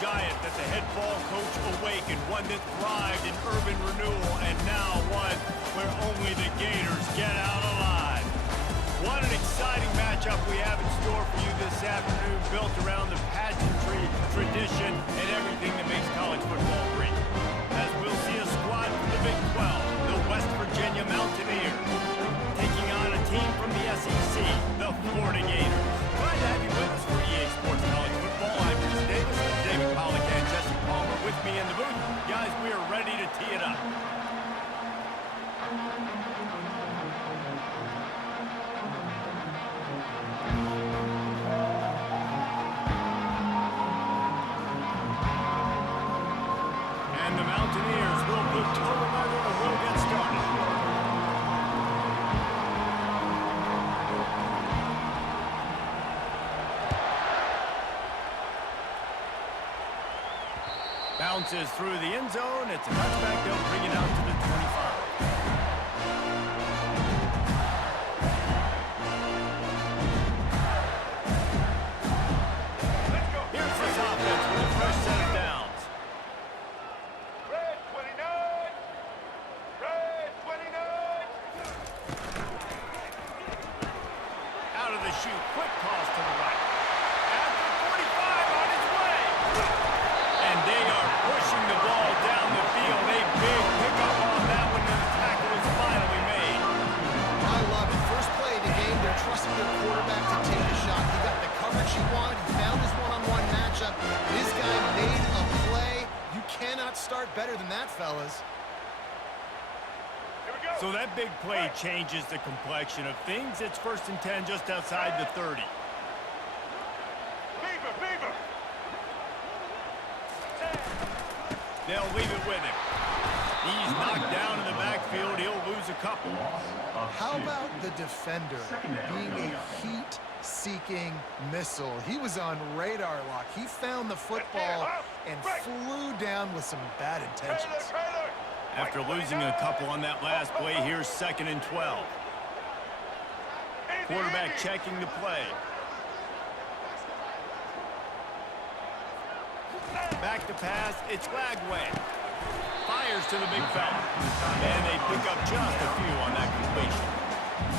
giant that the head ball coach awakened, one that thrived in urban renewal, and now one where only the Gators get out alive. What an exciting matchup we have in store for you this afternoon, built around the pageantry, tradition, and everything that makes college football great. As we'll see a squad from the Big 12, the West Virginia Mountaineers, taking on a team from the SEC, the Florida Gators. Glad to have you with us for EA Sports College Football. I'm Chris Davis, David Pollack, and Jesse Palmer with me in the booth. Guys, we are ready to tee it up. And the Mountaineers will put total level and we'll get started. Bounces through the end zone. It's a touchback. They'll bring it out to the 25. Here's this offense with a fresh set of downs. Red 29! Red 29! Out of the chute. Quick toss to the right. At the 45 on its way. And they are pushing the ball down the field. A big pickup on that one, and the tackle is finally made. I love it. First play of the game, they're trusting their quarterback to take a shot. He got the coverage he wanted. He found his one-on-one matchup. This guy made a play. You cannot start better than that, fellas. Here we go! So that big play changes the complexion of things. It's 1st and 10 just outside the 30. Beaver! Beaver! They'll leave it with him. He's knocked down in the backfield. He'll lose a couple. How about the defender being a heat-seeking missile? He was on radar lock. He found the football and flew down with some bad intentions. After losing a couple on that last play, here's 2nd and 12. Quarterback checking the play. Back to pass, it's Lagway. Fires to the big fella. And they pick up just a few on that completion.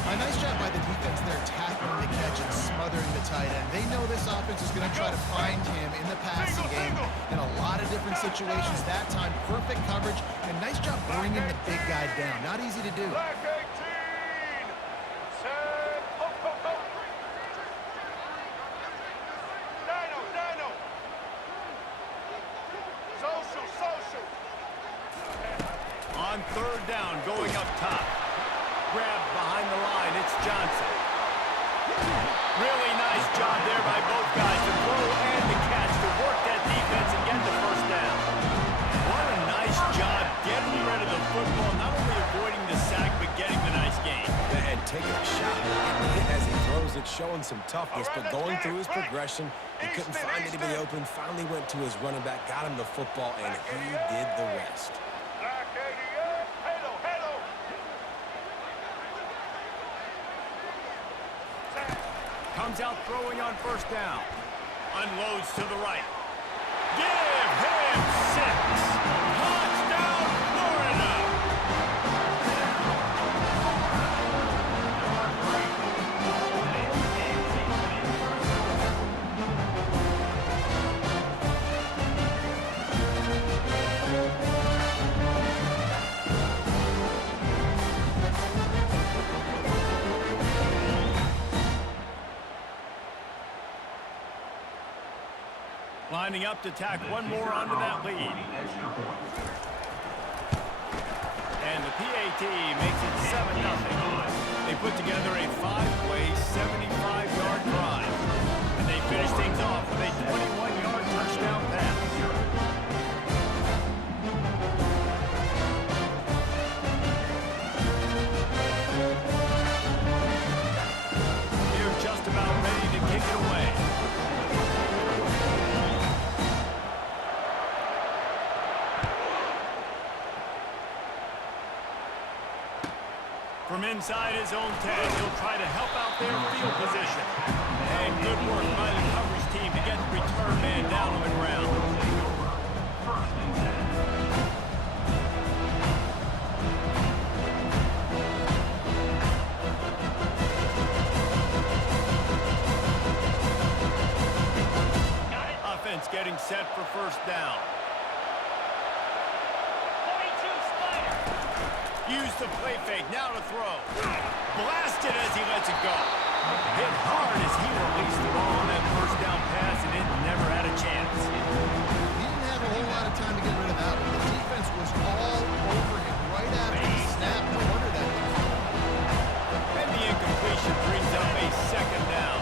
A nice job by the defense there, tackling the catch and smothering the tight end. They know this offense is going to try to find him in the passing game in a lot of different situations. That time, perfect coverage, and nice job bringing the big guy down. Not easy to do. Black 18! Set! Ho, ho, ho! Dino! Social! On 3rd down, going up top. Grabbed behind the line, it's Johnson. Really nice job there by both guys to throw and to catch, to work that defense and get the 1st down. What a nice job getting rid of the football, not only avoiding the sack, but getting the nice gain. And taking a shot, getting hit as he throws it, showing some toughness, but going through his progression, he couldn't find anybody open, finally went to his running back, got him the football, and he did the rest. Black 88! Halo! Comes out throwing on 1st down. Unloads to the right. Give him 6. Touchdown, Florida! Lining up to tack one more onto that lead. And the PAT makes it 7-0. They put together a 5-play, 75-yard drive. And they finish things off with a 21-yard touchdown pass. They're just about ready to kick it away. From inside his own 10, he'll try to help out their field position. And good work by the coverage team to get the return man down on the ground. offense getting set for first down. 42 Spider. Use the play fake, now to throw. Blasted as he lets it go. Hit hard as he released the ball on that first down pass, and it never had a chance. He didn't have a whole lot of time to get rid of that one. The defense was all over him right after the snap. No wonder that didn't fall. And the incompletion brings up a second down.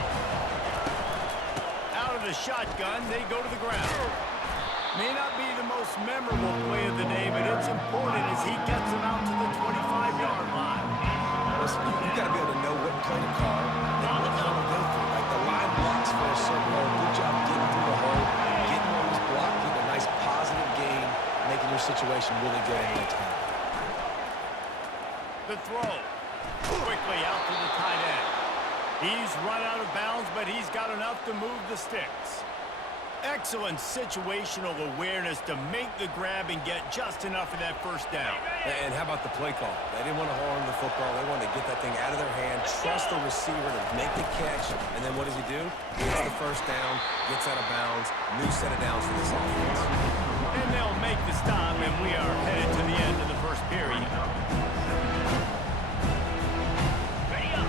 Out of the shotgun, they go to the ground. May not be the most memorable play of the day, but it's important as he gets them out to the 25-yard line. Listen, you got to be able to know what play to call and what hole to go through. Like the line blocks for a certain hole. Good job getting through the hole, getting on this block, getting a nice positive gain, making your situation really good in the next time. The throw. Quickly out to the tight end. He's run out of bounds, but he's got enough to move the sticks. Excellent situational awareness to make the grab and get just enough of that first down. And how about the play call? They didn't want to hold on to the football. They wanted to get that thing out of their hand, trust the receiver to make the catch, and then what does he do? He gets the first down, gets out of bounds, new set of downs for this offense. And they'll make the stop, and we are headed to the end of the first period. Ready up.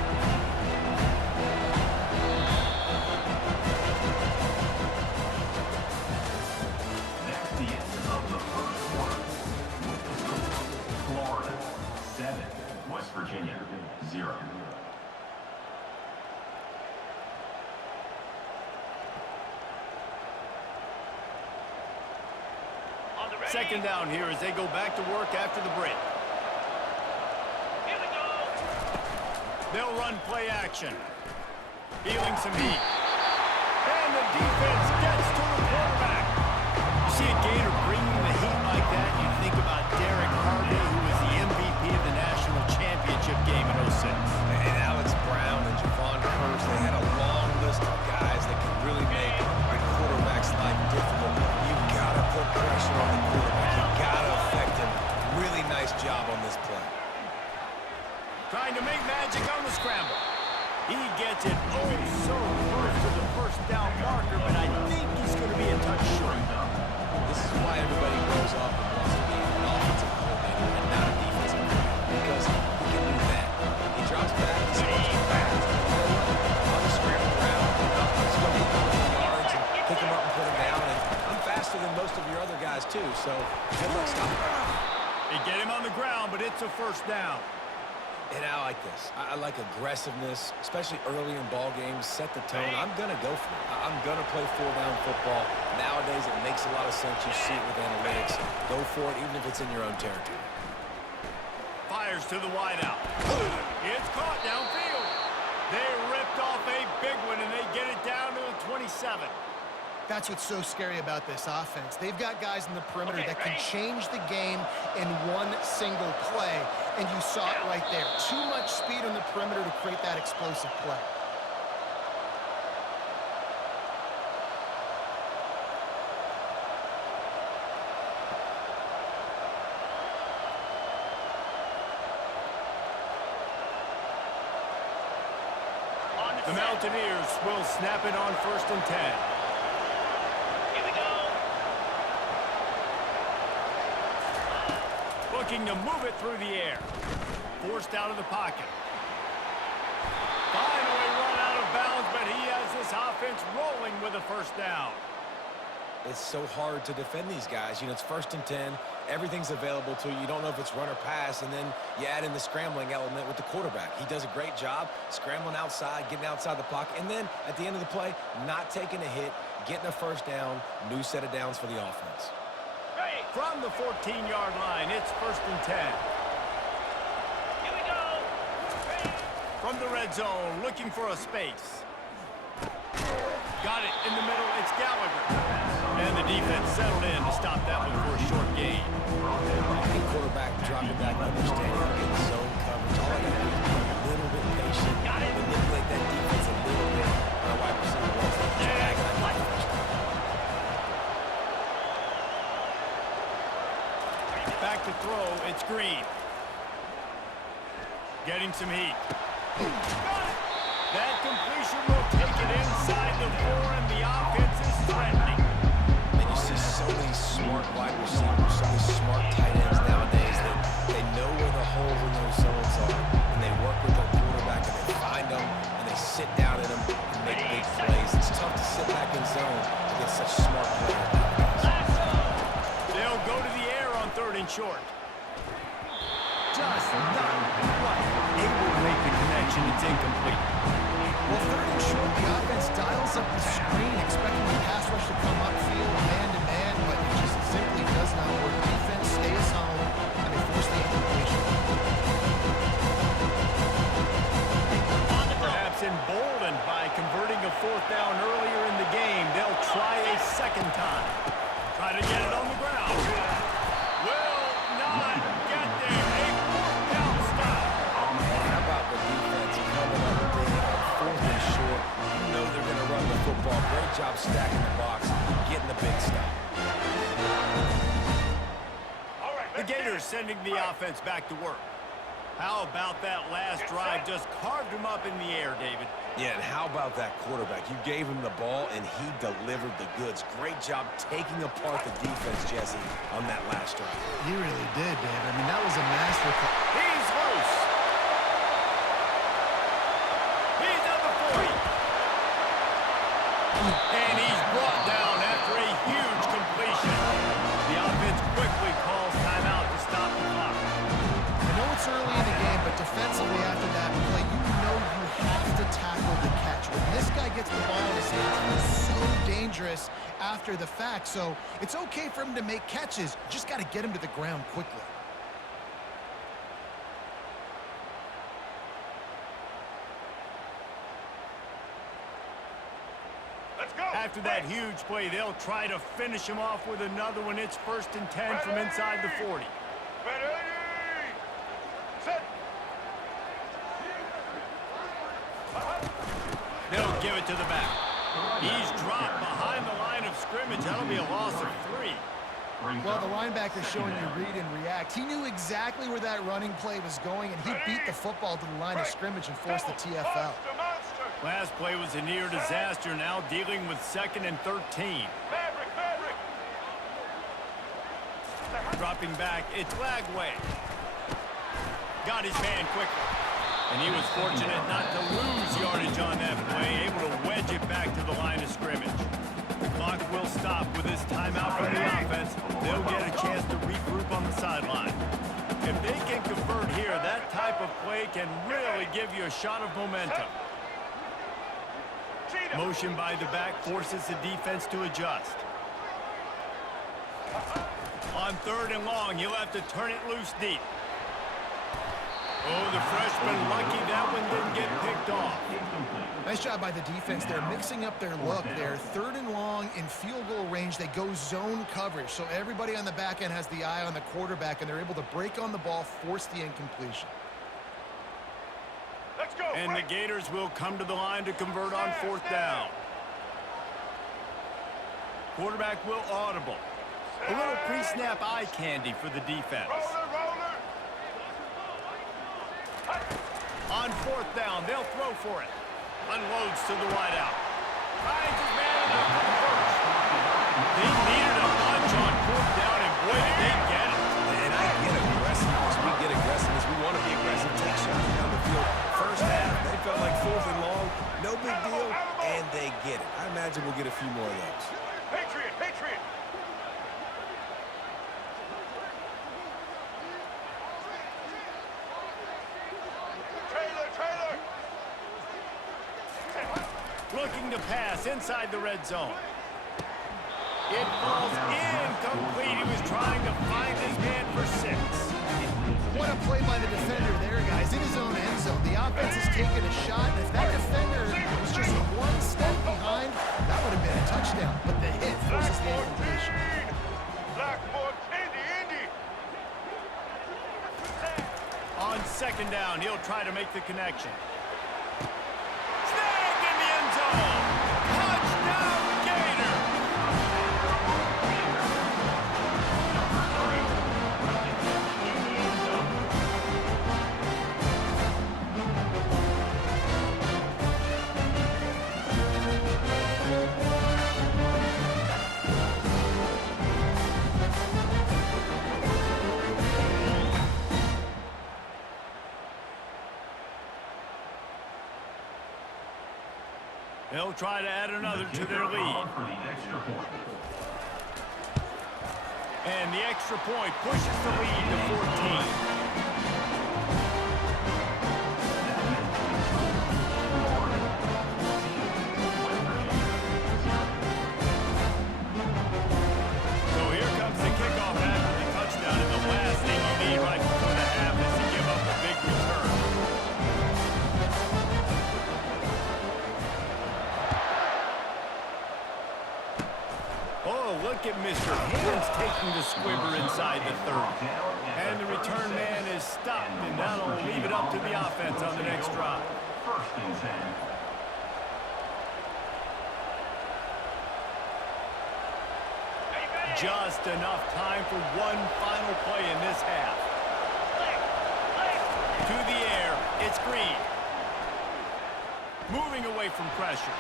Florida 7, West Virginia 0. On the ready. Second down here as they go back to work after the break. Here we go. They'll run play action. Feeling some heat. And the defense gets to the quarterback. You see a Gator bringing the heat like that, you think about Derek Harvey, who was the MVP of the national championship game in 06. And Alex Brown and Javon Curse, they had a long list of guys that can really make the quarterback's life difficult. You gotta put pressure on the quarterback. You gotta affect him. Really nice job on this play. Trying to make magic on the scramble. He gets it oh so close to the first down marker, but I think he's going to be a touch short. This is why everybody grows up and wants to be an offensive coordinator and not a defensive coordinator, because he can do that. He drops back, he starts to pass. I'm a scramble around, I'm just going to get 20 yards and pick him up and put him down, and I'm faster than most of your other guys too, so good luck stopping him. They get him on the ground, but it's a first down. And I like this. I like aggressiveness, especially early in ball games. Set the tone. I'm going to go for it. I'm going to play four-down football. Nowadays, it makes a lot of sense. You see it with analytics. Go for it, even if it's in your own territory. Fires to the wideout. It's caught downfield. They ripped off a big one, and they get it down to the 27. That's what's so scary about this offense. They've got guys in the perimeter that can change the game in one single play, and you saw it right there. Too much speed on the perimeter to create that explosive play. The Mountaineers will snap it on 1st and 10. Here we go. Looking to move it through the air. Forced out of the pocket. Finally run out of bounds, but he has this offense rolling with a first down. It's so hard to defend these guys. You know, it's 1st and 10. Everything's available to you. You don't know if it's run or pass, and then you add in the scrambling element with the quarterback. He does a great job scrambling outside, getting outside the pocket, and then at the end of the play, not taking a hit, getting a first down, new set of downs for the offense. Ready. From the 14-yard line, it's 1st and 10. Here we go. Ready. From the red zone, looking for a space. Got it in the middle, it's Gallagher. And the defense settled in to stop that one for a short gain. Any quarterback dropping back, understanding, getting zone coverage. All I got to do is be a little bit patient, manipulate that defense a little bit. My wide receiver wants that drag, and I like the first down. Back to throw, it's Green. Getting some heat. That completion will take it inside the 4, and the offense is threatening. smart tight ends nowadays that they know where the holes in those zones are, and they work with their quarterback, and they find them, and they sit down in them and make big plays. It's tough to sit back in zone against such smart players nowadays. They'll go to the air on 3rd and short. Just not quite able to make the connection. It's incomplete. Well, 3rd and short, the offense dials up the screen, expecting the pass rush to come upfield, man-to-man, but it just simply does not work. Defense stays home, and they force the incompletion. Perhaps emboldened by converting a 4th down earlier in the game, they'll try a 2nd time. Try to get it on the ground. Will not get there. A 4th down stop. And how about the defense coming up big on 4th and short? You know they're going to run the football. Great job stacking the box, getting the big stop. All right, The Gators sending the offense back to work. How about that last drive? Just carved him up in the air, David. Yeah, and how about that quarterback? You gave him the ball, and he delivered the goods. Great job taking apart the defense, Jesse, on that last drive. He really did, Dave. I mean, that was a masterclass. He's loose. He's on the 40. And he's brought down after a huge completion. The offense quickly calls timeout to stop the clock. I know it's early in the game, but defensively after that play, you know you have to tackle the catch. When this guy gets the ball in his hands, he's so dangerous after the fact. So it's okay for him to make catches. You just got to get him to the ground quickly. let's go. After that huge play, they'll try to finish him off with another one. It's 1st and 10 from inside the 40. Ready, set. They'll give it to the back. He's dropped behind the line of scrimmage. That'll be a loss of 3. Well, the linebacker's showing you read and react. He knew exactly where that running play was going, and he beat the football to the line of scrimmage and forced the TFL. Monster, monster. Last play was a near disaster. Now dealing with 2nd and 13. Maverick, Maverick. Dropping back, it's Lagway. Got his man quickly. And he was fortunate not to lose yardage on that play, able to wedge it back to the line of scrimmage. The clock will stop with this timeout from the offense. They'll get a chance to regroup on the sideline. If they can convert here, that type of play can really give you a shot of momentum. Motion by the back forces the defense to adjust. On 3rd and long, he'll have to turn it loose deep. Oh, the freshman lucky that one didn't get picked off. Nice job by the defense. They're mixing up their look. They're 3rd and long in field goal range. They go zone coverage, so everybody on the back end has the eye on the quarterback, and they're able to break on the ball, force the incompletion. Let's go. And the Gators will come to the line to convert on 4th down. Quarterback will audible. A little pre-snap eye candy for the defense. Roller, roller. On 4th down, they'll throw for it. Unloads to the wideout. Finds his man enough for the first. They needed a bunch on 4th down, and boy, did they get it. And I get aggressive as we get aggressive as we want to be aggressive. Take shots down the field. First half, they felt like 4th and long. No big deal, and they get it. I imagine we'll get a few more of those. Patriot, Patriot. Taylor, Taylor. Looking to pass inside the red zone. It falls incomplete. He was trying to find his man for 6. What a play by the defender there, guys. In his own end zone. The offense has taken a shot, and if that defender was just 1 step behind, that would have been a touchdown. But the hit forces the incompletion. Blackmore, Indy, Indy. On 2nd down, he'll try to make the connection. Snagged in the end zone. Touchdown, Gators. They'll try to add another to their lead. For the extra point. And the extra point pushes the lead to 14. So here comes the kickoff after the touchdown, and the last thing you need right before the half is to give up a big return. Oh, look at Mr. Higgins taking the squibber inside the 30. And the return man is stopped, and that'll leave it up to the offense on the next drive. First and 10. Just enough time for one final play in this half. To the air, it's Green. Moving away from pressure.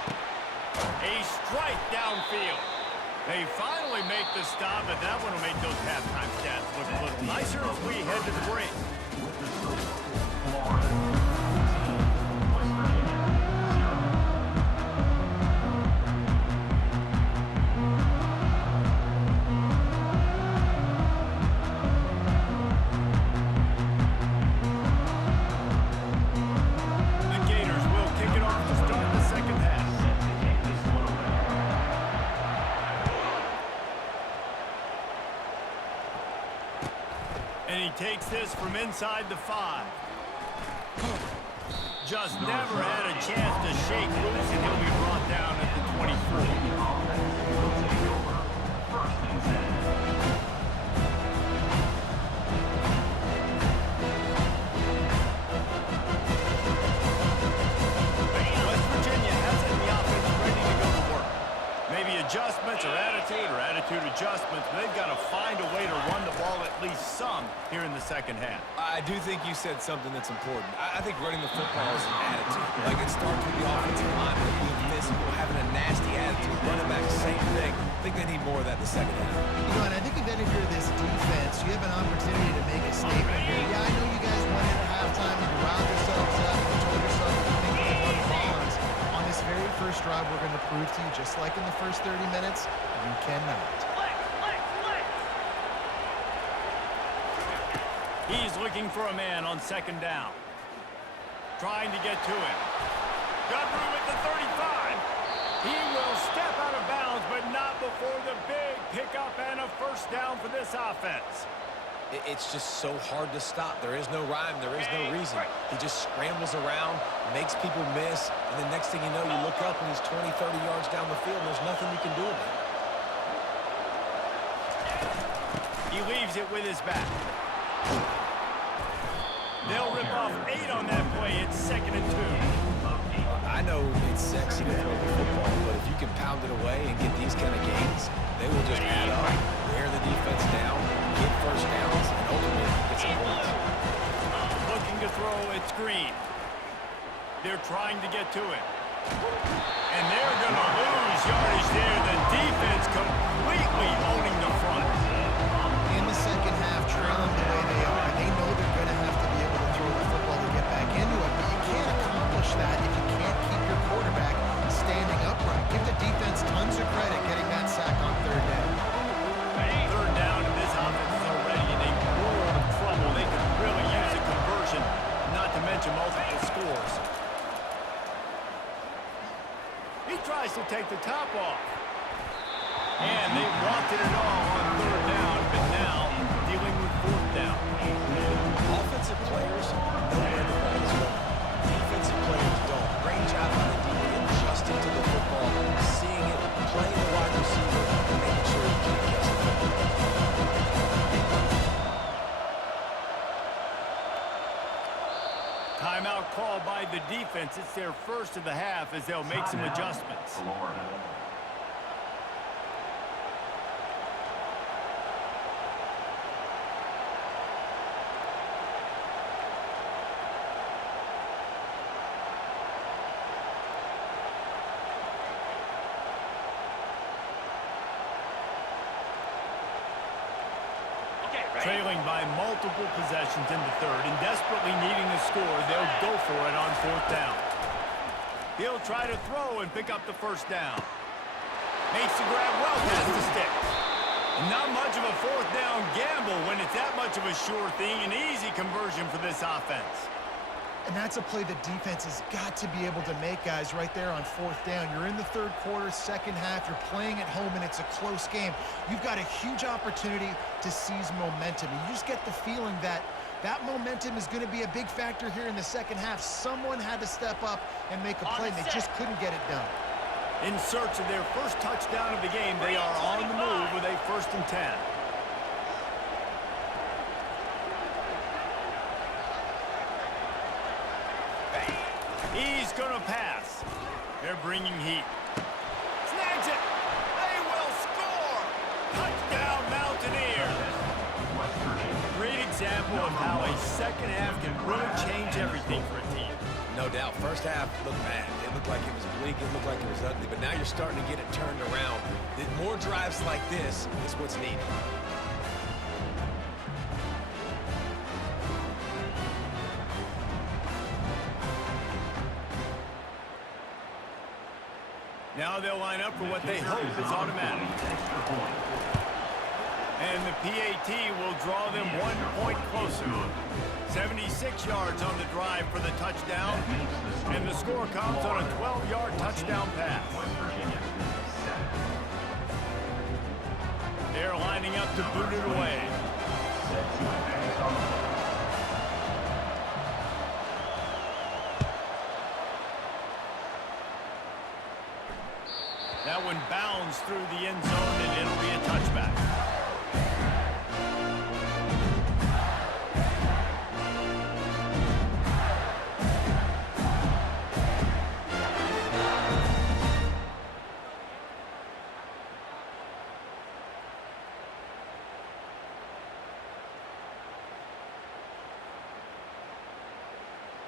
A strike downfield. They finally make the stop, but that one will make those halftime stats look a little nicer as we head to the break. Florida 14. West Virginia 0. The Gators will kick it off to start the second half. Set to take this one away. And he takes this from inside the 5. Just never had a chance to shake loose, and he'll be brought down at the 24. Offense will take over. First and 10. West Virginia has it in the offense ready to go to work. Maybe adjustments or attitude adjustments, but they've got to find a way to run the ball at least some here in the second half. I do think you said something that's important. I think running the football is an attitude. Like, it starts with the offensive line being physical, having a nasty attitude. Running back, same thing. I think they need more of that in the second half. You know, and I think if any of you're this defense, you have an opportunity to make a statement here. Yeah, I know you guys won it at halftime and you riled yourselves up and you told yourself that you think you can run bonds. On this very first drive, we're going to prove to you, just like in the first 30 minutes, you cannot. He's looking for a man on second down. Trying to get to him. Got room at the 35. He will step out of bounds, but not before the big pickup and a first down for this offense. It's just so hard to stop. There is no rhyme. There is no reason. He just scrambles around, makes people miss, and the next thing you know, you look up and he's 20, 30 yards down the field, and there's nothing you can do about it. He leaves it with his back. They'll rip off 8 on that play. It's 2nd and 2. I know it's sexy to throw the football, but if you can pound it away and get these kind of gains, they will just add up, wear the defense down, get first downs, and ultimately get some points. Looking to throw, it's Green. They're trying to get to it. And they're going to lose yardage there. The defense completely owning the front. In the second half, trailing the way they are, they know they're going to have to be able to throw the football to get back into it, but you can't accomplish that if you can't keep your quarterback standing upright. Give the defense tons of credit getting that sack on third down. Third down, and this offense is already in a world of trouble. They could really use a conversion, not to mention multiple scores. He tries to take the top off. And they wanted it all on third down, but now dealing with fourth down. Offensive players know where the ball is going. Defensive players don't. Great job by the DB adjusting to the football, seeing it, playing the wide receiver, and making sure he can't catch the football. Timeout called by the defense. It's their first of the half as they'll make some adjustments. Florida. Trailing by multiple possessions in the third and desperately needing a score, they'll go for it on fourth down. He'll try to throw and pick up the first down. Makes the grab well past the sticks. Not much of a fourth down gamble when it's that much of a sure thing. An easy conversion for this offense. And that's a play the defense has got to be able to make, guys, right there on fourth down. You're in the third quarter, second half. You're playing at home, and it's a close game. You've got a huge opportunity to seize momentum. You just get the feeling that that momentum is going to be a big factor here in the second half. Someone had to step up and make a play, and they just couldn't get it done. In search of their first touchdown of the game, they are on the move with a 1st and 10. He's going to pass. They're bringing heat. Snags it. They will score. Touchdown, Mountaineers. Great example of how a second half can really change everything for a team. No doubt. First half looked bad. It looked like it was bleak. It looked like it was ugly. But now you're starting to get it turned around. More drives like this is what's needed. Now they'll line up for what they hope is automatic. And the PAT will draw them 1 point closer. 76 yards on the drive for the touchdown. And the score comes on a 12-yard touchdown pass. They're lining up to boot it away. That one bounds through the end zone, and it'll be a touchback.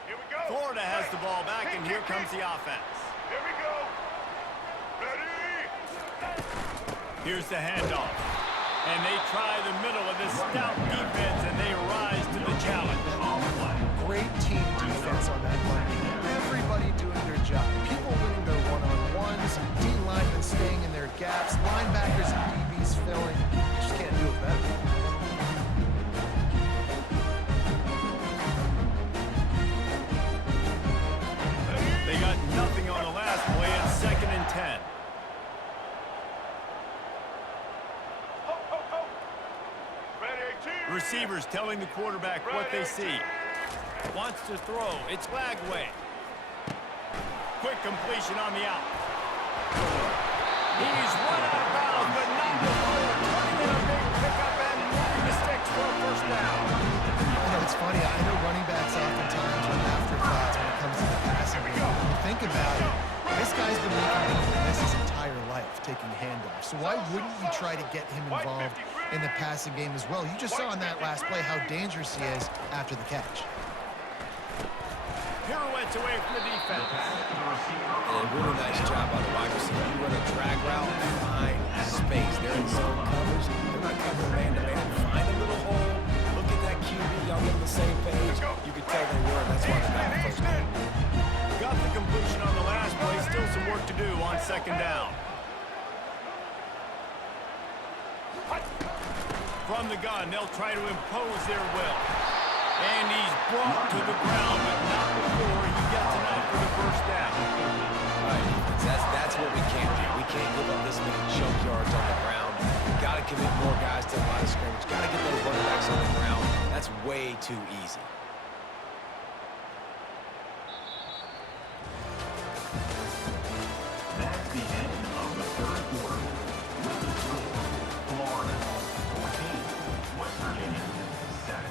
Here we go. Florida has the ball back, and here comes the offense. Here we go. Ready? Here's the handoff. And they try the middle of this stout defense, and they rise to the challenge. Great team defense on that Monday. Everybody doing their job. People winning their one-on-ones, D-linemen staying in their gaps, linebackers and DBs filling. You just can't do it better. They got nothing on the last play at 2nd and 10. Ho, ho, ho. Ready, team. Receivers telling the quarterback what they see. Wants to throw. It's Lagway. Quick completion on the out. He's run out of bounds, but not before turning in a big pickup and moving the sticks for a first down. You know, it's funny. I know running backs oftentimes are afterthoughts when it comes to the passing game. When you think about it, this guy's been making people miss his entire life taking handoffs. So why wouldn't you try to get him involved in the passing game as well? You just saw in that last play how dangerous he is after the catch. Pirouettes away from the defense. And a really nice job by the wide receiver. You run a drag route, find space. They're in zone coverage. They're not covering man-to-man. Find a little hole. Look at that QB. Y'all get on the same page. You can tell they were. That's why they got the first down. Got the completion on the last play. Still some work to do on 2nd down. From the gun, they'll try to impose their will. And he's brought to the ground, but not before he gets enough for the first down. Right. That's what we can't do. We can't give up this many choke yards on the ground. Got to commit more guys to the line of scrimmage. Got to get those running backs on the ground. That's way too easy. That's the end of the third quarter. With the score, Florida 14, West Virginia 7.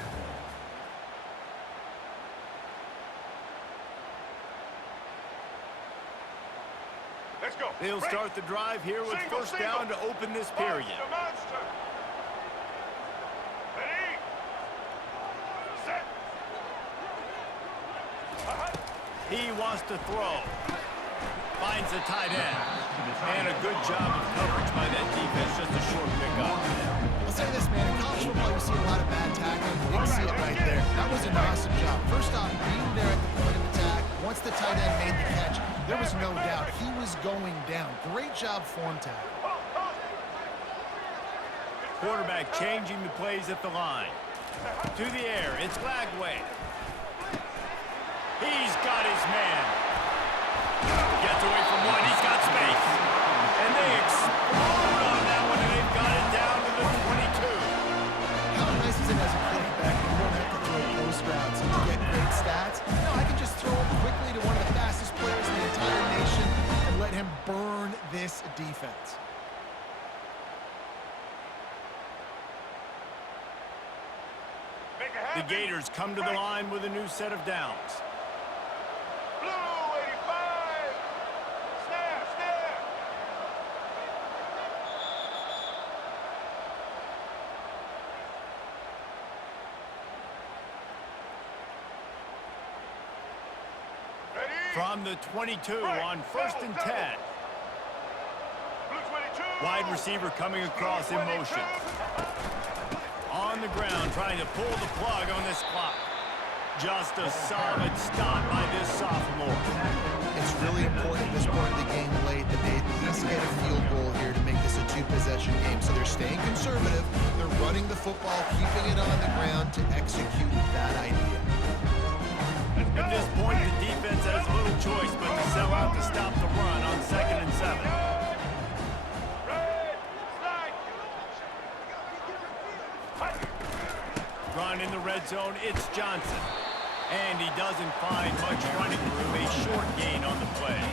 Let's go. They'll Ready? start the drive here with Single, first single. down to open this period. Monster, monster. Ready? Set. He wants to throw. Finds the tight end. And a good job of coverage by that defense. Just a short pickup. I'll say this, man. In college football, you see a lot of bad tackling. You can see it right there. That was an awesome job. First off, being there at the point of attack. Once the tight end made the catch, There was no doubt he was going down. Great job form tag. Quarterback changing the plays at the line. To the air, it's Lagway. He's got his man. Gets away from one, he's got space. And they explode on that one, and they've got it down to the 22. How nice is it as a quarterback you don't have to throw post routes to get great stats? No, I can just throw it quickly to one of the fastest players in the entire nation and let him burn this defense. The Gators come to the line with a new set of downs. Blue 85. Snap, snap. Ready? From the 22 on 1st and 10. Blue 22. Wide receiver coming across in motion. On the ground, trying to pull the plug on this clock. Just a solid stop by this sophomore. It's really important at this point of the game late that they at least get a field goal here to make this a two-possession game. So they're staying conservative. They're running the football, keeping it on the ground to execute that idea. At this point, the defense has little choice but to sell out to stop the run on 2nd and 7. Run in the red zone, it's Johnson. And he doesn't find much running room, a short gain on the play.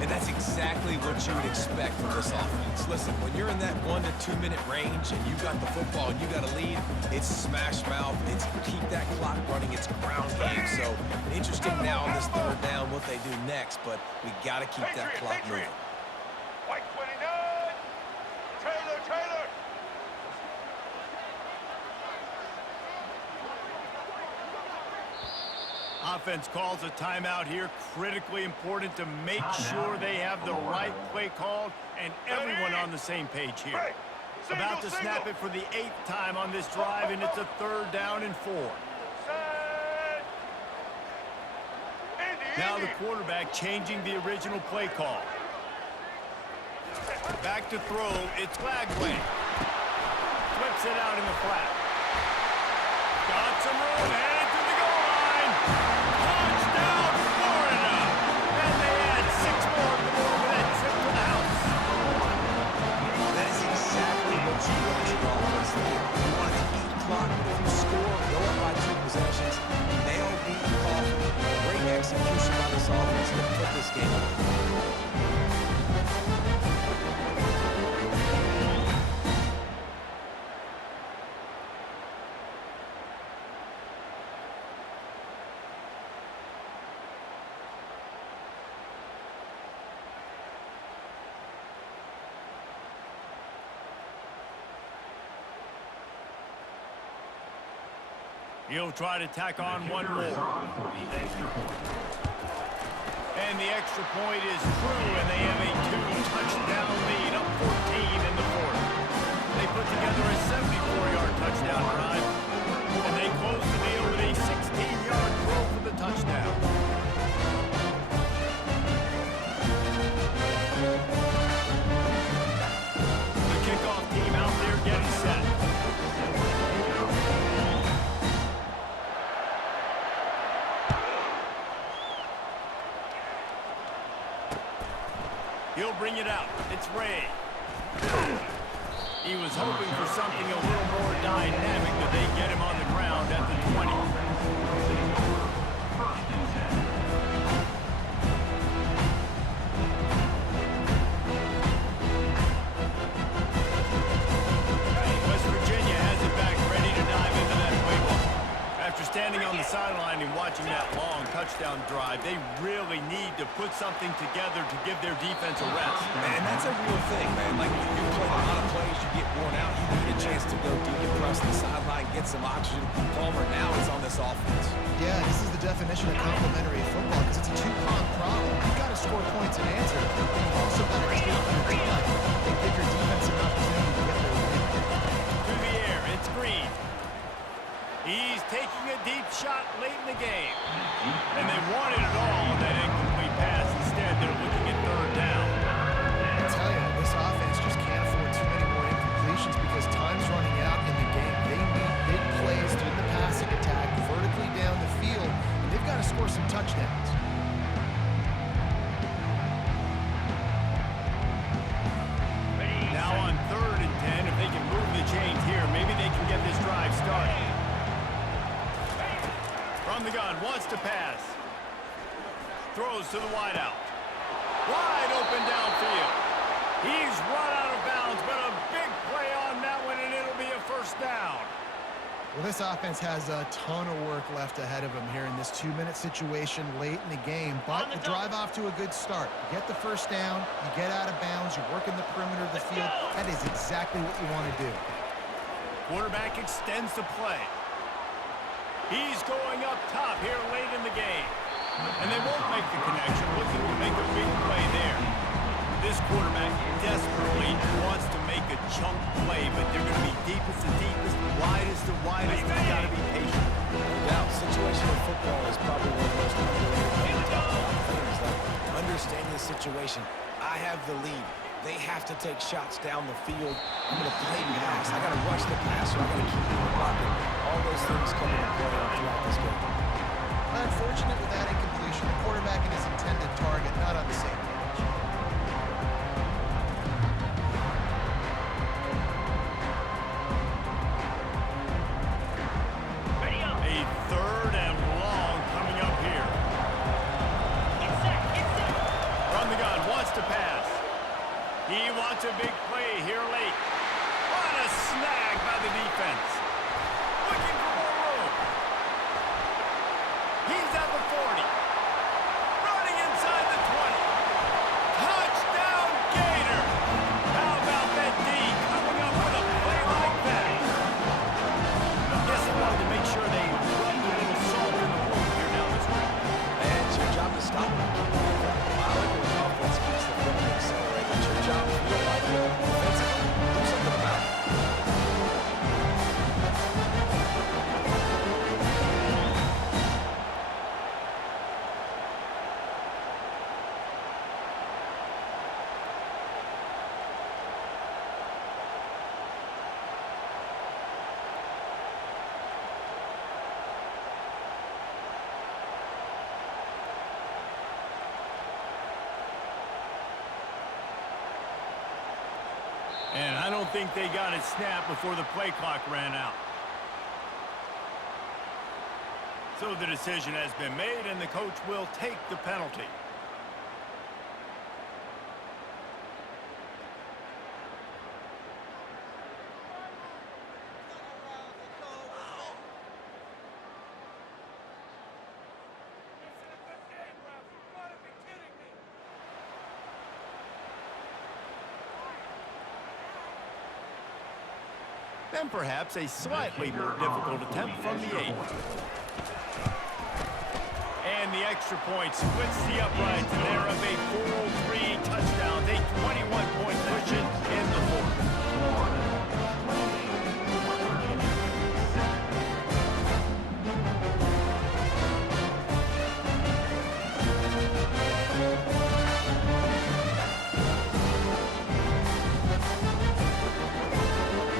And that's exactly what you would expect from this offense. Listen, when you're in that 1 to 2 minute range and you've got the football and you got a lead, it's smash mouth, it's keep that clock running, it's ground game. So interesting now on this 3rd down what they do next, but we got to keep that clock moving. White 29. Taylor. Offense calls a timeout here. Critically important to make sure they have the right play called and everyone on the same page here. About to snap it for the 8th time on this drive, and it's a 3rd down and 4. Now the quarterback changing the original play call. Back to throw, it's Lagway. Flips it out in the flat. Got some room, headed to the goal line. Touchdown, Florida! And they add 6 more to the board with that trip to the house. That is exactly what you want your offense to do. You want it to eat clock, but if you score, go up by 2 possessions, nail beat coffee. Great execution by this offense to put this game away. He'll try to tack on one more. And the extra point is true, and they have a 2-touchdown lead, up 14 in the 4th. They put together a 74-yard touchdown drive, and they close the deal with a 16-yard throw for the touchdown. The kickoff team out there getting set. He'll bring it out. It's Ray. He was hoping for something a little more dynamic, but they get him on the ground at the 20. West Virginia has it back, ready to dive into that playbook. After standing on the sideline and watching that long touchdown drive, they really need to put something together to give their defense a rest. And that's a real thing, man. Like, when you play a lot of plays, you get worn out. You need a chance to go decompress the sideline, get some oxygen. Palmer now is on this offense. Yeah, this is the definition of complementary football because it's a two-pronged problem. You've got to score points and answer, but you've also got to take your time and give your defense an opportunity to get their win. To the air, it's Green. He's taking a deep shot late in the game. And they wanted it all on that incomplete pass. Instead, to pass. Throws to the wideout. Wide open downfield. He's run out of bounds, but a big play on that one, and it'll be a first down. Well, this offense has a ton of work left ahead of them here in this 2-minute situation late in the game, but the drive off to a good start. You get the first down, you get out of bounds, you're working the perimeter of the field. That is exactly what you want to do. Quarterback extends the play. He's going up top here late in the game. And they won't make the connection, looking to make a big play there. This quarterback desperately wants to make a chunk play, but they're going to be deepest to deepest, widest to widest. He's got to be patient. No doubt, situational football is probably one of the most underrated things. Like understanding the situation. I have the lead. They have to take shots down the field. I'm going to play pass. I got to rush the pass, so I got to keep the blocking. All those things come into play throughout this game. Unfortunate with that incompletion, the quarterback and his intended target not on the same page. Ready up. A third and long coming up here. Get set. Get set. From the gun, wants to pass. He wants a big play here late. What a snag by the defense. Looking for more room. He's at the 40. Running inside the 20. Touchdown, Gator. How about that D coming up with a play like that? Guess they wanted to make sure they rubbed a little salt in the wound here down the stretch. And it's your job to stop them. I like when the offense keeps the foot accelerated. It's your job to feel like it. Defensively, do something about it. And I don't think they got it snapped before the play clock ran out. So the decision has been made, and the coach will take the penalty. Then perhaps a slightly more difficult attempt from the 8. And the extra point splits the uprights, and they're up a 4-3 touchdowns, a 21-point cushion in the fourth.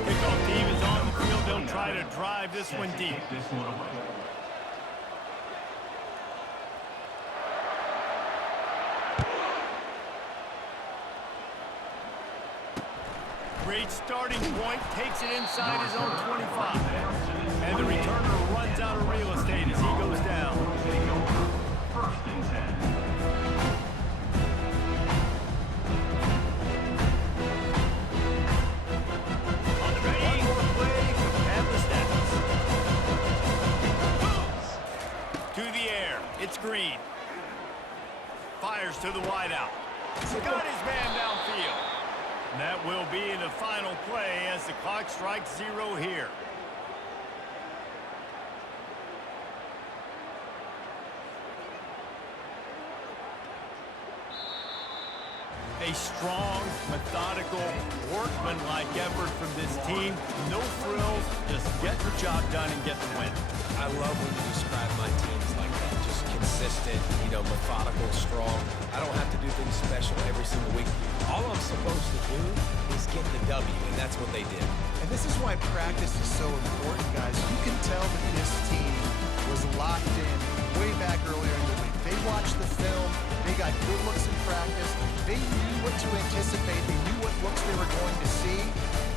Kickoff team is on the field. They'll try to drive this one deep. This one away. Great starting point, takes it inside his own 25. And the returner runs out of real estate as he goes down. Take over. First and 10. On the ready. One more play to pad the stats. To the air, it's Green. Fires to the wideout. Got his man downfield. That will be the final play as the clock strikes 0 here. A strong, methodical, workmanlike effort from this team. No frills, just get the job done and get the win. I love when you describe my teams like that. Just consistent, methodical, strong. I don't have to do things special every single week. All I'm supposed to do is get the W, and that's what they did. And this is why practice is so important, guys. You can tell that this team was locked in way back earlier in the week. They watched the film. They got good looks in practice. They knew what to anticipate. They knew what looks they were going to see.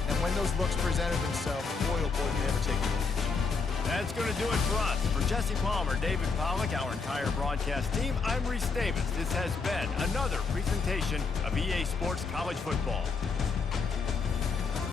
And when those looks presented themselves, boy, oh boy, did they ever take advantage. That's going to do it for us. For Jesse Palmer, David Pollack, our entire broadcast team, I'm Reese Davis. This has been another presentation of EA Sports College Football.